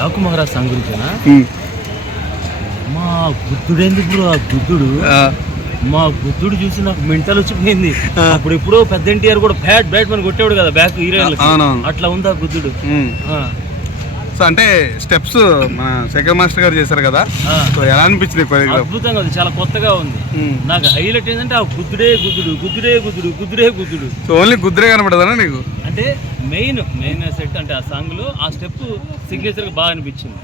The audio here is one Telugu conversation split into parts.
డాకు మహారాజ్ సాంగ్ గురించేనా? మా బుద్ధుడేంది బ్రో, ఆ బుద్ధుడు మా బుద్ధుడు చూసి నాకు మెంటల్ వచ్చిపోయింది. అప్పుడు ఎప్పుడో పెద్ద ఎన్టీఆర్ కూడా బ్యాట్ మన కొట్టేవాడు కదా బ్యాక్ హీరోయిన్, అట్లా ఉంది ఆ బుద్ధుడు. సో అంటే స్టెప్స్ మన శేఖర్ మాస్టర్ గారు చేశారు కదా, సో ఎలా అనిపించింది? అద్భుతంగా ఉంది, చాలా కొత్తగా ఉంది. నాకు హైలైట్ ఏంటంటే ఆ బుద్ధుడే గుద్దుడు, గుద్దుడే గుద్దుడు, గుద్దుడే గుద్దుడు. సో ఓన్లీ గుద్దురే కనపడదా నీకు? అంటే మెయిన్ సెట్ అంటే ఆ సాంగ్ లో ఆ స్టెప్ సిగ్నేచర్ గా బాగా అనిపించింది,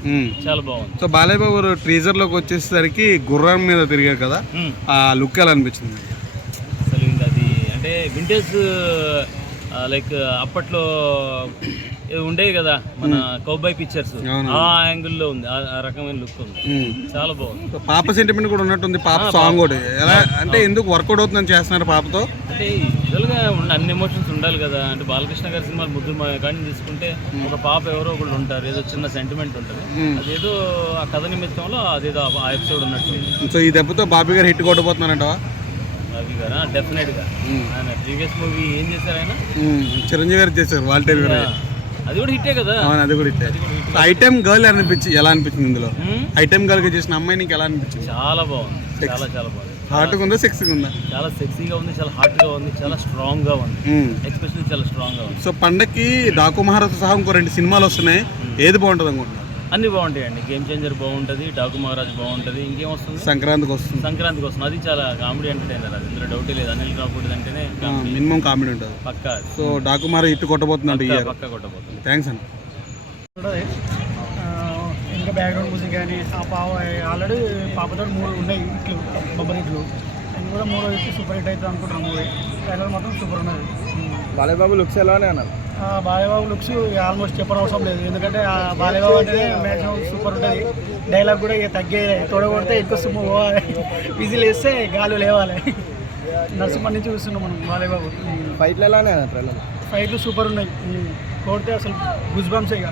చాలా బాగుంది. సో బాలయ్య బాబు ట్రీజర్ లోకి వచ్చేసరికి గుర్రం మీద తిరిగారు కదా, ఆ లుక్ ఎలా అనిపించింది? అసలు ఇంకా అది అంటే వింటేజ్, లైక్ అప్పట్లో ఉండేవి కదా మన కౌబాయ్ పిక్చర్స్, ఆ యాంగిల్లో ఉంది, ఆ రకమైన లుక్ ఉంది, చాలా బాగుంది. పాప సెంటిమెంట్ కూడా ఉన్నట్టుంది, పాప సాంగ్ కూడా ఎలా అంటే ఎందుకు వర్కౌట్ అవుతుందని చేస్తున్నారు పాపతో? అంటే యూజువల్గా అన్ని ఎమోషన్స్ ఉండాలి కదా. అంటే బాలకృష్ణ గారి సినిమాలు ముద్దు కానీ తీసుకుంటే ఒక పాప ఎవరో ఒకళ్ళు ఉంటారు, ఏదో చిన్న సెంటిమెంట్ ఉంటుంది, అదేదో ఆ కథ నిమిత్తంలో అదేదో ఆ ఎపిసోడ్ ఉన్నట్టు. సో ఈ దెబ్బతో బాబీ గారు హిట్ కొట్టబోతున్నారంటవా? బాబీ గారా? డెఫినెట్ గా. ఆయన ప్రీవియస్ మూవీ ఏం చేశారు? ఆయన చిరంజీవి గారు చేశారు, వాల్టర్ గారు, అది కూడా హిట్టే కదా. అది కూడా హిట్టే. ఐటెం గర్ల్ ఎలా అనిపించింది ఇందులో? ఐటెం గర్ల్ గా చేసిన అమ్మాయి నీకు ఎలా అనిపించింది? చాలా బాగుంది, చాలా చాలా బాగుంది. హార్ట్గా ఉందా, సెక్సీగా ఉందా? చాలా సెక్సీగా ఉంది, చాలా హాట్ గా ఉంది, చాలా స్ట్రాంగ్ గా ఉంది, ఎక్స్పెషల్లీ చాలా స్ట్రాంగ్ గా ఉంది. సో పండక్కి డాకు మహారాజ్ సహా ఇంకో 2 సినిమాలు వస్తున్నాయి, ఏది బాగుంటుంది అనుకుంటున్నారు? అన్ని బాగుంటాయండి. గేమ్ చేంజర్ బాగుంటుంది, డాకు మహారాజ్ బాగుంటుంది, ఇంకేం వస్తుంది? సంక్రాంతికి వస్తుంది. అది చాలా కామెడీ ఎంటర్టైనర్, అది ఇందులో డౌటే లేదు. అనిల్ రావుపూడి అంటేనే మినిమం కామెడీ ఉంటుంది పక్కా. సో డాకు మహారాజ్ హిట్ కొట్టబోతుంది, పక్కా కొట్టబోతుంది. థ్యాంక్స్ అన్న. ఇంకా బ్యాక్గ్రౌండ్ మ్యూజిక్ కానీ ఆల్రెడీ పాపతో 3 ఉన్నాయి ఇట్లు, బొబ్బరి ఇట్లు, ఇది కూడా 3 ఇట్లు సూపర్ హిట్ అవుతుంది అనుకుంటున్నాం. మూవీ ట్రైలర్ మాత్రం సూపర్ ఉన్నది. బాలయ్య బాబు లుక్స్ ఎలానే అన్నారు? బాలయ్య బాబు లుక్స్ ఆల్మోస్ట్ చెప్పనవసరం లేదు, ఎందుకంటే బాలయ్య బాబు అంటేనే మ్యాక్సిమం సూపర్ ఉంటుంది. డైలాగ్ కూడా ఇక తగ్గే, తొడగొడితే ఎక్కువ సుమ్ము పోవాలి, విజిల్ వేస్తే గాలి లేవాలి. నరసింహ నుంచి చూస్తున్నాం మనం బాలయ్య బాబు. ఫైట్లు ఎలానే ట్రైలర్? ఫైట్లు సూపర్ ఉన్నాయి, కొడితే అసలు గుజ్ బంప్స్ ఇక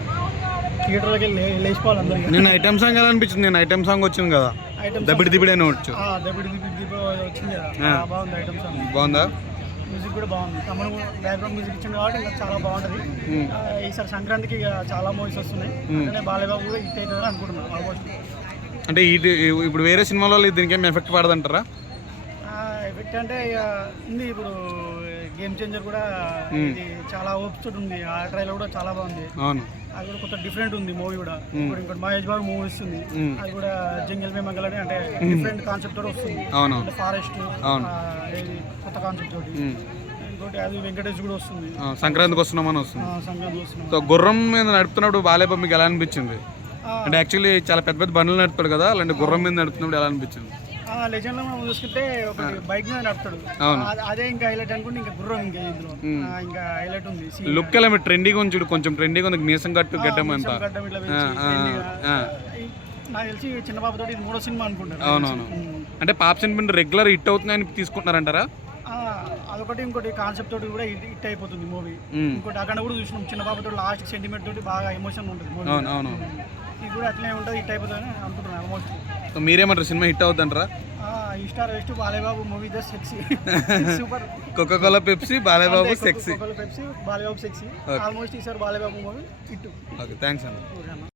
థియేటర్లకి లేచిపోవాలి అందరికీ. నేను ఐటమ్ సాంగ్ ఎలా అనిపించింది? నేను ఐటమ్ సాంగ్ వచ్చింది కదా, దబిడి దిబిడి అని వచ్చు, వచ్చింది కదా, బాగుంది ఐటమ్ సాంగ్. బాగుందా? మ్యూజిక్ కూడా బాగుంది, తమిళ బ్యాక్గ్రౌండ్ మ్యూజిక్ ఇచ్చింది కాబట్టి ఇంకా చాలా బాగుంటుంది. ఈసారి సంక్రాంతికి చాలా మూవీస్ వస్తున్నాయి, అంటే బాలయ్య బాబు కూడా హిట్ అవుతుందని అనుకుంటున్నాను ఆల్మోస్ట్. అంటే ఇప్పుడు వేరే సినిమాలో దీనికి ఏం ఎఫెక్ట్ పడదంటారా? ఎఫెక్ట్ అంటే ఇక ఉంది, ఇప్పుడు గేమ్ చేంజర్ కూడా ఇది చాలా హోప్స్ ఉంది, ఆ ట్రైలర్ కూడా చాలా బాగుంది. అవును, అది కూడా కొంచెం డిఫరెంట్ ఉంది మూవీ కూడా. ఇప్పుడు ఇంకోటి మహేష్ బాబు మూవీ వస్తుంది, అది కూడా జంగిల్ మే మంగళ అని, అంటే డిఫరెంట్ కాన్సెప్ట్ తోటి వస్తుంది. అంటే ఫారెస్ట్ కొత్త కాన్సెప్ట్ తోటి. ఇంకోటి అది వెంకటేష్ కూడా వస్తుంది, సంక్రాంతికి వస్తున్నామని వస్తుంది. సంక్రాంతి వస్తున్నాం. సో గుర్రం మీద నడుపుతున్నప్పుడు బాలయ్య బాబు మీకు ఎలా అనిపించింది? అంటే యాక్చువల్లీ చాలా పెద్ద పెద్ద బండ్లు నడుపుతాడు కదా, అలాంటి గుర్రం మీద నడుపుతున్నప్పుడు ఎలా అనిపించింది? లెజెండ్ లో మనం చూసుకుంటే ఒక బైక్ మీద నడుపుతాడు, అదే ఇంకా హైలైట్ అనుకుంటే ఇంకా గుర్రం ఇంకా ఇందులో ఇంకా హైలైట్ ఉంది. లుక్ ఎలా ట్రెండీగా ఉంది చూడు, కొంచెం ట్రెండీగా ఉంది, మీసం కట్టు గడ్డం అంతా. నాకు తెలిసి చిన్న పాపతో ఇది 3వ సినిమా అనుకుంటారు. అవునవును, అంటే పాప సెంటిమెంట్ రెగ్యులర్ హిట్ అవుతుందని తీసుకుంటున్నారంటారా? అదొకటి, ఇంకోటి కాన్సెప్ట్ తోటి కూడా హిట్ అయిపోతుంది మూవీ. ఇంకోటి అక్కడ కూడా చూసినాం, చిన్న పాపతో లాస్ట్ సెంటిమెంట్ తోటి బాగా ఎమోషన్ ఉంటుంది మూవీ. ఇది కూడా అట్లనే ఉంటుంది, హిట్ అయిపోతుంది అని అనుకుంటున్నాను ఆల్మోస్ట్. మీరేమంటారు, సినిమా హిట్ అవుతుంటారా? ఈ స్టార్ వెస్ట్ Balayya Babu movie the sexy super. Coca Cola Pepsi, Balayya Babu sexy. Pepsi, Balayya Babu sexy. Almost ఈసారి Balayya Babu movie hit. Okay, thanks అన్న.